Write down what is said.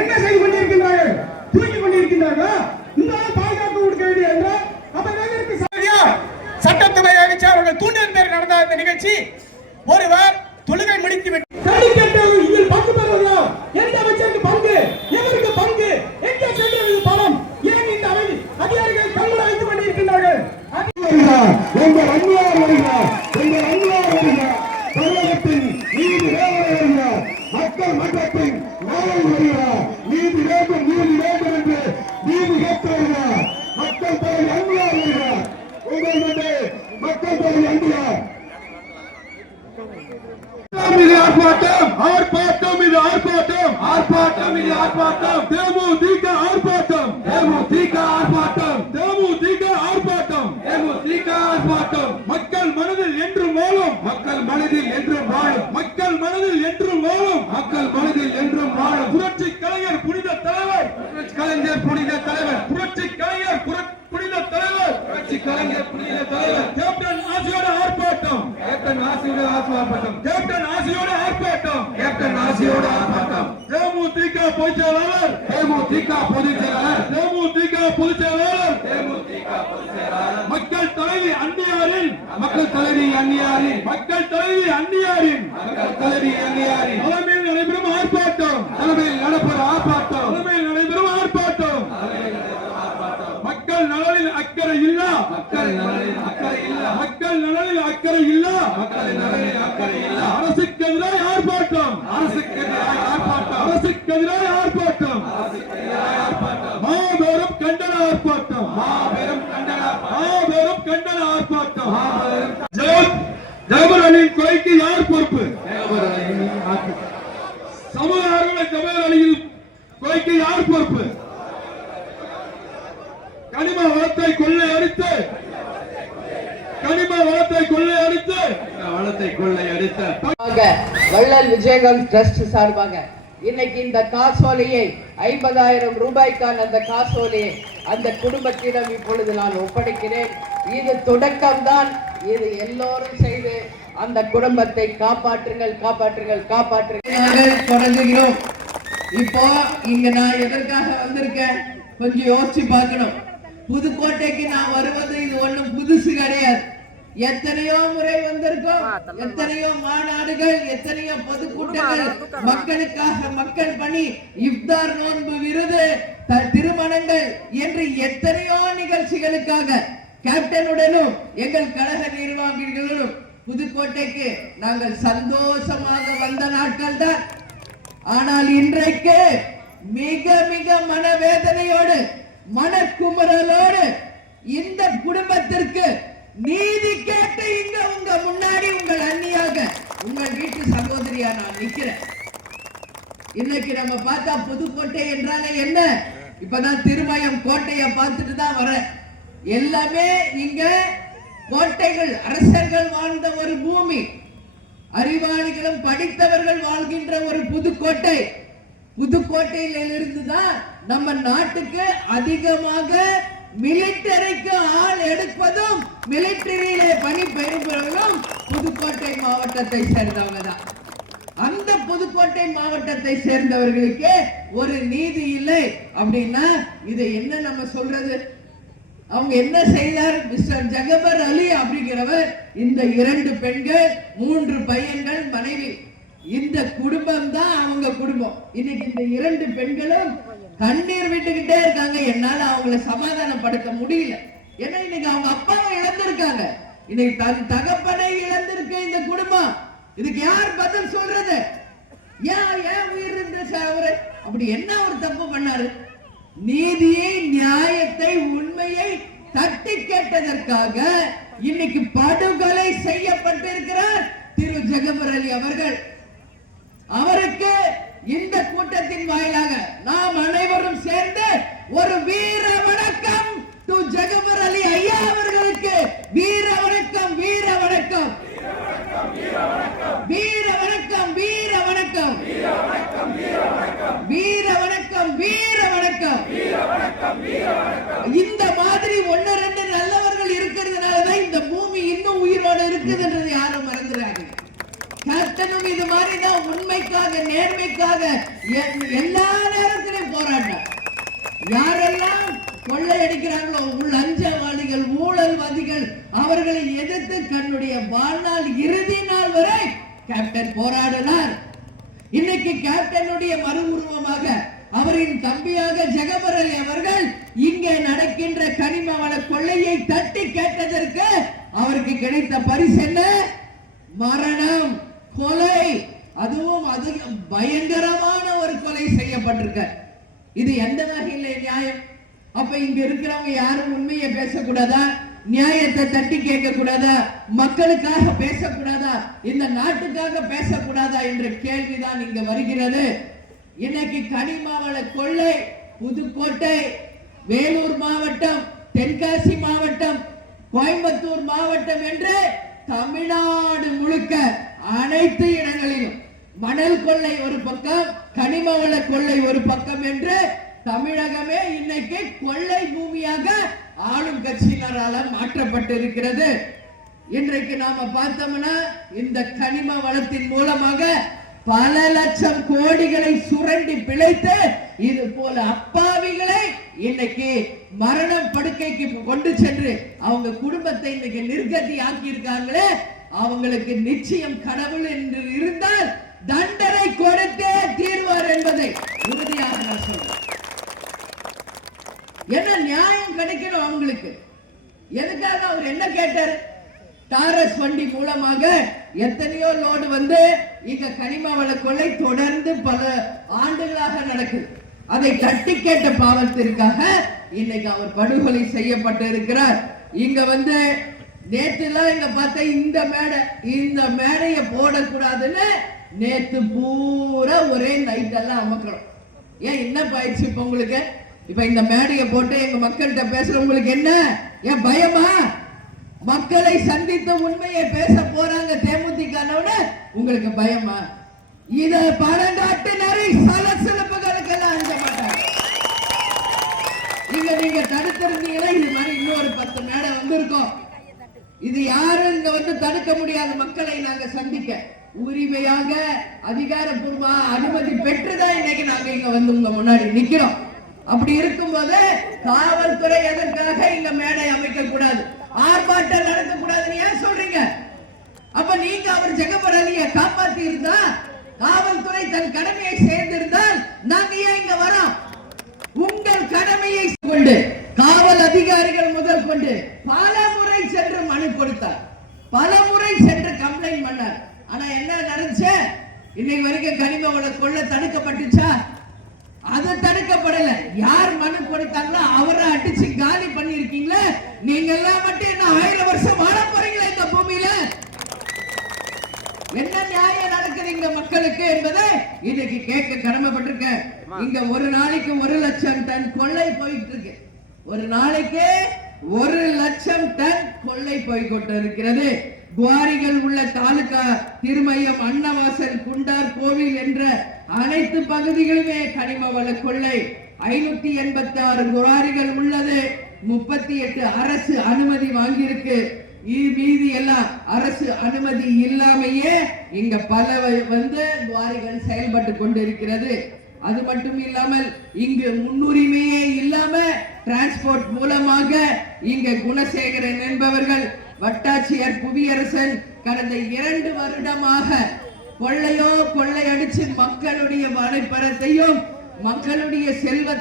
என்ன செய்து கொண்டிருக்கின்றார்கள்? தூக்கி கொண்டிருக்கின்றார்கள். இந்த பாதுகாப்பு கொடுக்க வேண்டிய என்றால் சட்டத்துறை அமைச்சர் அவர்கள் தூண்டின் பேர் நடந்த இந்த நிகழ்ச்சி ஒருவர் தொழுகை முடித்து இதில் பங்கு பெறுவதா? எந்த அமைச்சருக்கு பங்கு? எவருக்கு பங்கு? எங்கே சென்றது பணம்? ஏன் இந்த அதிகாரிகள் கண்முறை வைத்துக் கொண்டிருக்கின்றார்கள்? எங்கள் அந்நியார் வருகிறார், எங்கள் அந்நியார் வருகிறார், தமிழகத்தின் நீதி வேலை வருகிறார், மக்கள் மன்றத்தின் நாளை வருகிறார், நீதி வேண்டும் நீதி வேண்டும் என்று நீதி கேட்டு வருகிறார், மக்கள் தலைவர் அந்நியார் வருகிறார், உங்கள் வந்து மக்கள் தலைவர் அந்நியார். ஆர்ப்பாட்டம் ஆர்ப்பாட்டம் இது ஆர்ப்பாட்டம் ஆர்ப்பாட்டம் இது ஆர்ப்பாட்டம் தேமுதிக ஆர்ப்பாட்டம் தேமுதிக ஆர்ப்பாட்டம் தேமுதிக ஆர்ப்பாட்டம் தேமுதிக ஆர்ப்பாட்டம் மக்கள் மனதில் என்றும் வாழும் மக்கள் மனதில் என்றும் வாழும் மக்கள் மனதில் என்றும் வாழும் மக்கள் மனதில் என்றும் வாழும் புரட்சி கலைஞர் புனித தலைவர் கலைஞர் புனித தலைவர் புரட்சி கலைஞர் புனித தலைவர் புரட்சி கலைஞர் புனித தலைவர் கேப்டன் ஆசியோட ஆர்ப்பாட்டம் கேப்டன் ஆசியோட ஆர்ப்பாட்டம் கேப்டன் ஆசியோட ஆர்ப்பாட்டம் கேப்டன் ஆசியோட ஆர்ப்பாட்டம் தேமுதிக பொதுச் செயலாளர் தேமுதிக பொதுச் செயலாளர் தேமுதிக பொதுச் செயலாளர் தேமுதிக பொதுச் செயலாளர் மக்கள் தலைவி அந்நியாரின் மக்கள் தலைவி அந்நியாரின் மக்கள் தலைவி அந்நியாரின் மக்கள் தலைவி அந்நியாரின் தலைமையில் நடைபெறும் ஆர்ப்பாட்டம் தலைமையில் நடைபெறும் ஆர்ப்பாட்டம் தலைமையில் நடைபெறும் ஆர்ப்பாட்டம் மக்கள் நலனில் அக்கறை இல்ல மக்கள் நலனில் அக்கறை இல்ல மக்கள் நலனில் அக்கறை இல்ல மக்கள் நலனில் அக்கறை இல்ல அரசுக்கு எதிராக ஆர்ப்பாட்டம் அரசுக்கு எதிராக ஆர்ப்பாட்டம் அரசுக்கு எதிராக ஆர்ப்பாட்டம் அரசுக்கு எதிராக ஆர்ப்பாட்டம் மாபெரும் கண்டன ஆர்ப்பாட்டம் மாபெரும் கண்டன மாபெரும் கண்டன ஆர்ப்பாட்டம் ஜவஹர் அலியின் கொலைக்கு யார் பொறுப்பு? சமூக ஆர்வலர் ஜவஹர் அலியின் கொலைக்கு யார் பொறுப்பு? கனிம வளத்தை கொள்ளையடித்து வள்ளல் விஜயகாந்த் ட்ரஸ்ட் சார்பாக இன்னைக்கு இந்த காசோலையை 50,000 ரூபாய்க்கான அந்த காசோலையை அந்த குடும்பத்திடம் இப்பொழுது நான் ஒப்படைக்கிறேன். இது தொடக்கம்தான். இது எல்லோரும் செய்து அந்த குடும்பத்தை காப்பாற்றுங்கள் காப்பாற்றுங்கள் காப்பாற்றுங்கள் தொடங்குகிறோம். இப்போ இங்க நான் எதற்காக வந்திருக்கேன் கொஞ்சம் யோசிச்சு பார்க்கணும். புதுக்கோட்டைக்கு நான் வருவது இது ஒண்ணும் புதுசு கிடையாது. எத்தனையோ முறை வந்திருக்கோம், எத்தனையோ மாநாடுகள், எத்தனையோ பொதுக்கூட்டங்கள், மக்களுக்காக மக்கள் பணி, இஃப்தார் நோன்பு விருது, திருமணங்கள் என்று எத்தனையோ நிகழ்ச்சிகளுக்காக கேப்டனுடனும் எங்கள் கழக நிர்வாகிகளும் புதுக்கோட்டைக்கு நாங்கள் சந்தோஷமாக வந்த நாட்கள் தான். ஆனால் இன்றைக்கு மிக மிக மனவேதனையோடு மனக்குமுறலோடு இந்த குடும்பத்திற்கு நீதி கேட்டு இங்க உங்க முன்னாடி உங்கள் அண்ணியாக உங்கள் வீட்டு சகோதரியா நான் நிக்கிறேன். இன்னைக்கு நம்ம பார்த்தா புதுக்கோட்டை என்றாலே என்ன? இப்பதான் திருமயம் கோட்டையை பார்த்துட்டு தான் வரேன். எல்லாமே இங்க கோட்டைகள், அரசர்கள் வாழ்ந்த ஒரு பூமி, அறிவாளிகளும் படித்தவர்கள் வாழ்கின்ற ஒரு புதுக்கோட்டை. புதுக்கோட்டையில் இருந்துதான் நம்ம நாட்டுக்கு அதிகமாக மிலிட்டரிக்கு ஆள் எடுப்பதும் மிலிட்டரியிலே பணி பெறுபவர்களும் புதுக்கோட்டை மாவட்டத்தை சேர்ந்தவங்க தான். அந்த புதுக்கோட்டை மாவட்டத்தை சேர்ந்தவர்களுக்கு ஒரு நீதி இல்லை அப்படின்னா இதை என்ன நம்ம சொல்றது? அவங்க என்ன செய்தார்? மிஸ்டர் ஜகபர் அலி அப்படிங்கிறவர் இந்த 2 பெண்கள் 3 பையன்கள் மனைவி, இந்த குடும்பம் தான் அவங்க குடும்பம். இன்னைக்கு இந்த 2 பெண்களும் கண்ணீர் விட்டுக்கிட்டே இருக்காங்க. என்னால அவங்களை சமாதானப்படுத்த முடியல. ஏன்னா இன்னைக்கு அவங்க அப்பாவை இழந்திருக்காங்க, இன்னைக்கு தன் தகப்பனை இழந்திருக்கு இந்த குடும்பம். இதுக்கு யார் பதில் சொல்றது? ஏன் உயிர் இருந்துச்சு அவரு? அப்படி என்ன ஒரு தப்பு பண்ணாரு? நீதியை, நியாயத்தை, உண்மையை தட்டி கேட்டதற்காக இன்னைக்கு படுகொலை செய்யப்பட்டிருக்கிறார் திரு ஜகபர் அலி அவர்கள். அவருக்கு இந்த கூட்டத்தின் வாயிலாக நாம் அனைவரும் சேர்ந்து ஒரு வீர வணக்கம் டு ஜகபர் அலி ஐயா அவர்களுக்கு வீர வணக்கம், வீர வணக்கம், வீர வணக்கம், வீர வணக்கம், வீர வணக்கம், வீர வணக்கம். இந்த மாதிரி 1-2 நல்லவர்கள் இருக்கிறதுனாலதான் இந்த பூமி இன்னும் உயிரோடு இருக்குதுன்றது யாரும் மறந்துடாங்க. கேப்டனும் இது மாதிரி தான் உண்மைக்காக நேர்மைக்காக எல்லா நேரத்திலும் போராட்டம். யாரெல்லாம் கொள்ளையடிக்கிறார்களோ லஞ்சவாதிகள் ஊழல்வாதிகள் அவர்களை எதிர்த்து தன்னுடைய வாழ்நாள் இறுதி நாள் வரை கேப்டன் போராடினார். இன்னைக்கு கேப்டனுடைய மறுஉருவமாக அவரின் தம்பியாக ஜெகபர் அலி அவர்கள் இங்கே நடக்கின்ற கனிம வள கொள்ளையை தட்டி கேட்டதற்கு அவருக்கு கிடைத்த பரிசு என்ன? மரணம், கொலை. அதுவும் அது பயங்கரமான ஒரு கொலை செய்யப்பட்டிருக்க. இது எந்த வகையில நியாயம்? அப்ப இங்க இருக்கிறவங்க யாரும் உண்மையை பேசக்கூடாதா? நியாயத்தை தட்டி கேட்க கூடாதா? மக்களுக்காக பேசக்கூடாதா? இந்த நாட்டுக்காக பேசக்கூடாதா என்ற கேள்விதான் இங்க வருகிறது. இன்னைக்கு கனிமவள கொள்ளை புதுக்கோட்டை, வேலூர் மாவட்டம், தென்காசி மாவட்டம், கோயம்புத்தூர் மாவட்டம் என்று தமிழ்நாடு முழுக்க அனைத்து இடங்களிலும் மணல் கொள்ளை ஒரு பக்கம், கனிமவள கொள்ளை ஒரு பக்கம் என்று தமிழகமே இன்னைக்கு கொள்ளை பூமியாக ஆளும் கட்சியினரால மாற்றப்பட்டிருக்கிறது. இன்றைக்கு நாம பார்த்தோம்னா இந்த கனிம வளத்தின் மூலமாக பல லட்சம் கோடிகளை சுரண்டி பிழைத்து இது போல அப்பாவிகளை இன்னைக்கு மரணம் படுக்கைக்கு கொண்டு சென்று அவங்க குடும்பத்தை இன்னைக்கு நிர்கதி ஆக்கி இருக்காங்களே, அவங்களுக்கு நிச்சயம் கடவுள் என்று இருந்தால் தண்டனை கொடுத்தே தீர்வார் என்பதை உறுதியாக நான் சொல்றேன். என்ன நியாயம் கிடைக்கணும் அவங்களுக்கு? எதுக்காக அவர் என்ன கேட்டார்? டாரஸ் வண்டி மூலமாக எத்தனையோ லோடு வந்து இங்க கனிமவள கொள்ளை தொடர்ந்து பல ஆண்டுகளாக நடக்குது. அதை தட்டி கேட்ட பாவத்திற்காக இன்னைக்கு அவர் படுகொலை செய்யப்பட்டு இருக்கிறார். இங்க வந்து நேற்றுலாம் இங்க பார்த்த இந்த மேடையை போடக்கூடாதுன்னு நேத்து பூரா ஒரே நைட் எல்லாம் அமக்கணும். ஏன் என்ன பயிற்சி இப்ப உங்களுக்கு? இப்ப இந்த மேடையை போட்டு எங்க மக்கள்கிட்ட பேசுற உங்களுக்கு என்ன? ஏன் பயமா? மக்களை சந்தித்த உண்மையை பேச போறாங்க தேமுதிக உங்களுக்கு பயமா? இத பரந்தாட்டு நிறைய சலசலப்புகளுக்கெல்லாம் அஞ்ச மாட்டாங்க. நீங்க தடுத்திருந்தீங்கன்னா இது மாதிரி இன்னொரு 10 மேடை வந்திருக்கோம். இது யாரும் இங்க வந்து தடுக்க முடியாத மக்களை நாங்க சந்திக்க உரிமையாக அதிகாரப்பூர்வ அனுமதி பெற்றுதான் இன்னைக்கு நாங்க இங்க வந்து உங்க முன்னாடி நிக்கிறோம். அப்படி இருக்கும்போது காவல்துறை எதற்காக இங்க மேடை அமைக்க கூடாது, ஆர்ப்பாட்டம் நடத்த கூடாதுன்னு ஏன் சொல்றீங்க? அப்ப நீங்க அவர் ஜெகபர் அலியை காப்பாத்தி இருந்தா, காவல்துறை தன் கடமையை செய்திருந்தால் நாங்க ஏன் இங்க வரோம்? உங்கள் கடமையை கொண்டு காவல் அதிகாரிகள் முதல் கொண்டு பல முறை சென்று மனு கொடுத்தார், பல முறை சென்று கம்ப்ளைண்ட் பண்ணார். ஆனா என்ன நடந்துச்சு? இன்னைக்கு வரைக்கும் கனிமவள கொள்ளை தடுக்கப்பட்டுச்சா? அது தடுக்கப்படல. யார் மனு கொடுத்தாங்களோ அவரை அடிச்சு காலி பண்ணிருக்கீங்களே. நீங்க எல்லாம் மட்டும் என்ன 1000 வருஷம் வாழ போறீங்களா இந்த பூமியில? என்ன நியாயம் நடக்குதுங்க மக்களுக்கு என்பதை இன்னைக்கு கேட்க கடமைப்பட்டிருக்க. இங்க ஒரு நாளைக்கு 1 லட்சம் டன் கொள்ளை போயிட்டு இருக்கு. ஒரு நாளைக்கு 1 லட்சம் டன் கொள்ளை போய்கொண்டு இருக்கிறது. குவாரிகள் உள்ள தாலுகா திருமயம், அன்னவாசல், குண்டார், கோவில் என்ற அனைத்து பகுதிகளுமே கனிமவள கொள்ளை. 586 குவாரிகள் உள்ளது. 38 அரசு அனுமதி வாங்கியிருக்கு. மீதி எல்லாம் அரசு அனுமதி இல்லாமையே இங்க பல வந்து குவாரிகள் செயல்பட்டு கொண்டிருக்கிறது. அது மட்டும் இல்லாமல் இங்கு முன்னுரிமையே இல்லாம டிரான்ஸ்போர்ட் மூலமாக இங்க குணசேகரன் என்பவர்கள், வட்டாட்சியர் புவியரசன் கடந்த 2 வருடமாக கொள்ளையடிச்சு மக்களுடைய வனைப்பரத்தையும் மக்களுடைய செல்வ